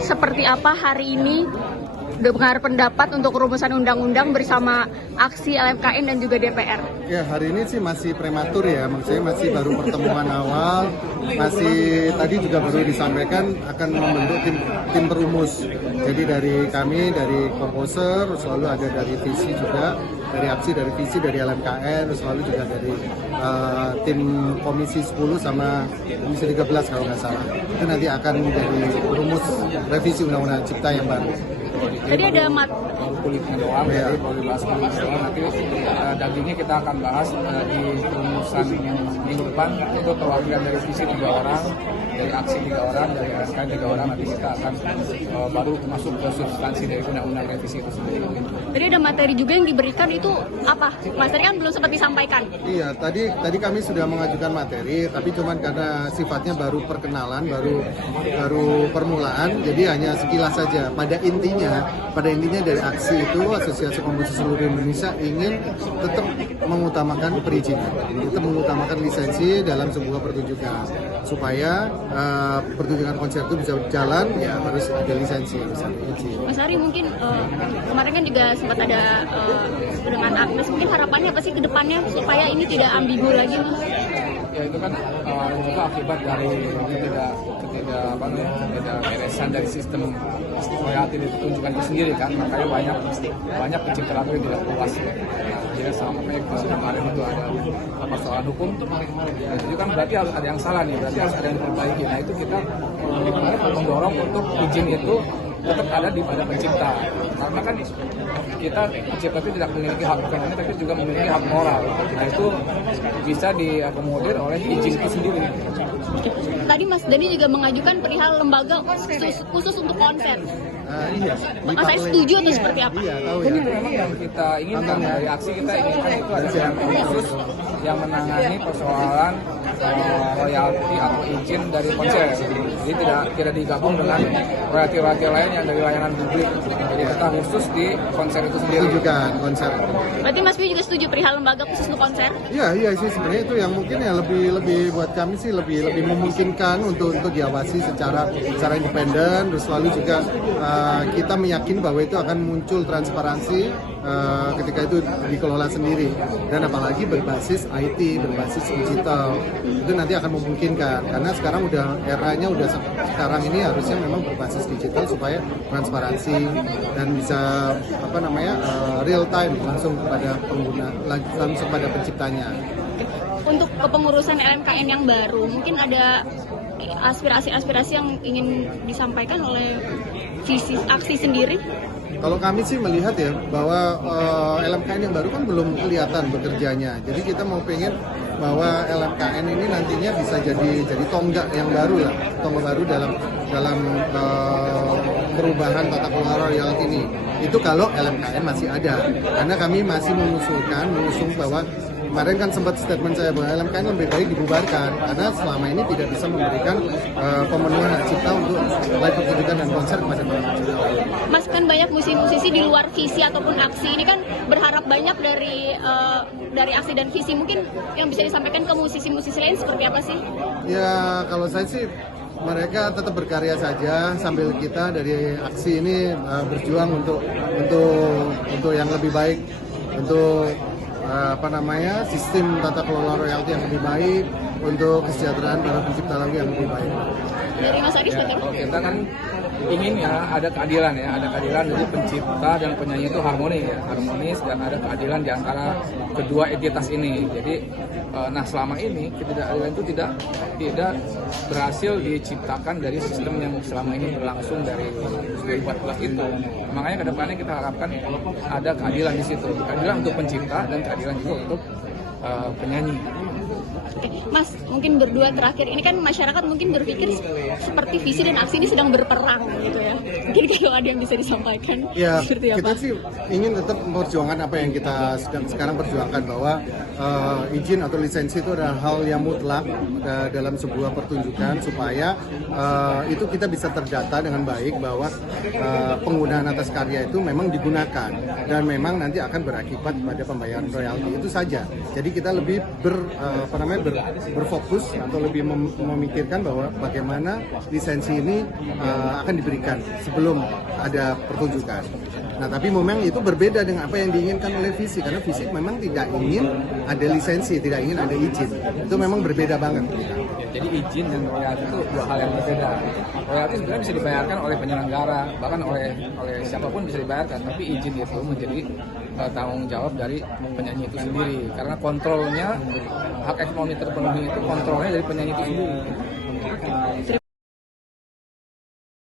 seperti apa hari ini dengar pendapat untuk rumusan undang-undang bersama aksi LMKN dan juga DPR? Ya, hari ini sih masih prematur ya, maksudnya masih baru pertemuan awal, masih tadi juga baru disampaikan akan membentuk tim perumus. Jadi dari kami, dari komposer, selalu ada dari visi juga, dari aksi, dari visi, dari LMKN, selalu juga dari tim Komisi 10 sama Komisi 13 kalau nggak salah. Itu nanti akan menjadi rumus revisi Undang-Undang Cipta yang baru. Tadi ada kulitnya doang, jadi baru dibahas kulit doang. Nanti dagingnya kita akan bahas di rumusan yang minggu depan. Itu perwakilan dari visi 3 orang, dari aksi 3 orang, dari LMKN 3 orang. Nanti kita akan baru masuk ke substansi dari undang-undang revisi itu sendiri. Tadi ada materi juga yang diberikan, itu apa? Materi kan belum sempat disampaikan. Iya, tadi kami sudah mengajukan materi, tapi cuman karena sifatnya baru perkenalan, baru permulaan, jadi hanya sekilas saja. Pada intinya dari aksi itu Asosiasi Komposer Seluruh Indonesia ingin tetap mengutamakan perizinan, tetap mengutamakan lisensi dalam sebuah pertunjukan, supaya pertunjukan konser itu bisa berjalan, ya harus ada lisensi, harus ada izin. Mas Ari, mungkin kemarin kan juga sempat ada dengan Agnes, mungkin harapannya apa sih ke depannya supaya ini tidak ambigu lagi, Mas? Ya itu kan juga akibat dari ketidakberesan dari sistem royalti ditunjukkan itu sendiri kan, makanya banyak pencipta lagu yang tidak puas. Jadi sampai kemarin itu ada persoalan hukum, itu kan berarti harus ada yang salah nih, berarti harus ada yang diperbaiki. Nah itu kita mendorong untuk izin itu tetap ada pada pencipta, karena kan kita pencipta itu tidak memiliki hak ekonomi tapi juga memiliki hak moral. Nah itu bisa diakomodir oleh izin itu sendiri. Tadi Mas Dhani juga mengajukan perihal lembaga khusus untuk konser. Iya. Mas Ari setuju atau seperti apa? Iya, tahu Ini ya. memang yang kita inginkan dari aksi kita inginkan itu ada yang khusus yang menangani persoalan royalti atau izin dari konser. Jadi tidak digabung dengan royalti lain yang dari layanan publik. Jadi kita khusus di konser itu sendiri. Tunjukkan konser. Berarti Mas Pi juga setuju perihal lembaga khusus untuk konser? Iya sih, sebenarnya itu yang mungkin ya lebih buat kami sih lebih memungkinkan untuk diawasi secara independen, terus selalu juga kita meyakini bahwa itu akan muncul transparansi ketika itu dikelola sendiri, dan apalagi berbasis IT, berbasis digital, itu nanti akan memungkinkan, karena sekarang sekarang ini harusnya memang berbasis digital supaya transparansi dan bisa real time langsung kepada pengguna, langsung pada penciptanya. Untuk kepengurusan LMKN yang baru, mungkin ada aspirasi-aspirasi yang ingin disampaikan oleh visi aksi sendiri? Kalau kami sih melihat ya bahwa LMKN yang baru kan belum kelihatan bekerjanya. Jadi kita mau pengen bahwa LMKN ini nantinya bisa jadi tonggak yang baru lah, tonggak baru dalam perubahan tata kelola royalti ini. Itu kalau LMKN masih ada. Karena kami masih mengusung bahwa kemarin kan sempat statement saya bahwa LMKN lebih baik dibubarkan karena selama ini tidak bisa memberikan pemenuhan hak cipta untuk live pertunjukan dan konser kepada masyarakat. Mas, kan banyak musisi-musisi di luar visi ataupun aksi ini kan berharap banyak dari aksi dan visi. Mungkin yang bisa disampaikan ke musisi-musisi lain seperti apa sih? Ya, kalau saya sih mereka tetap berkarya saja sambil kita dari aksi ini berjuang untuk yang lebih baik, untuk sistem tata kelola royalti yang lebih baik, untuk kesejahteraan para pencipta lagu yang lebih baik. Dari Mas Ari seperti apa? Kita kan ingin ada keadilan jadi pencipta dan penyanyi itu harmonis dan ada keadilan di antara kedua entitas ini. Jadi selama ini ketidakadilan itu tidak berhasil diciptakan dari sistem yang selama ini berlangsung dari 2014 itu. Makanya kedepannya kita harapkan ada keadilan di situ, keadilan untuk pencipta dan keadilan juga untuk penyanyi. Oke, Mas, mungkin berdua terakhir, ini kan masyarakat mungkin berpikir seperti visi dan aksi ini sedang berperang gitu ya. Mungkin kalau ada yang bisa disampaikan ya, seperti apa? Kita sih ingin tetap memperjuangkan apa yang kita sekarang perjuangkan, bahwa izin atau lisensi itu adalah hal yang mutlak dalam sebuah pertunjukan, supaya itu kita bisa terdata dengan baik bahwa penggunaan atas karya itu memang digunakan dan memang nanti akan berakibat pada pembayaran royalti, itu saja. Jadi kita lebih berfokus atau lebih memikirkan bahwa bagaimana lisensi ini akan diberikan sebelum ada pertunjukan. Nah, tapi memang itu berbeda dengan apa yang diinginkan oleh Visi, karena Visi memang tidak ingin ada lisensi, tidak ingin ada izin. Itu memang berbeda banget. Ya, jadi izin dan royalti itu dua hal yang berbeda. Royalti sebenarnya bisa dibayarkan oleh penyelenggara, bahkan oleh siapapun bisa dibayarkan, tapi izin itu menjadi tanggung jawab dari penyanyi itu sendiri, karena kontrolnya hak ekonomi terpenuhi itu kontrolnya dari penyanyi itu sendiri.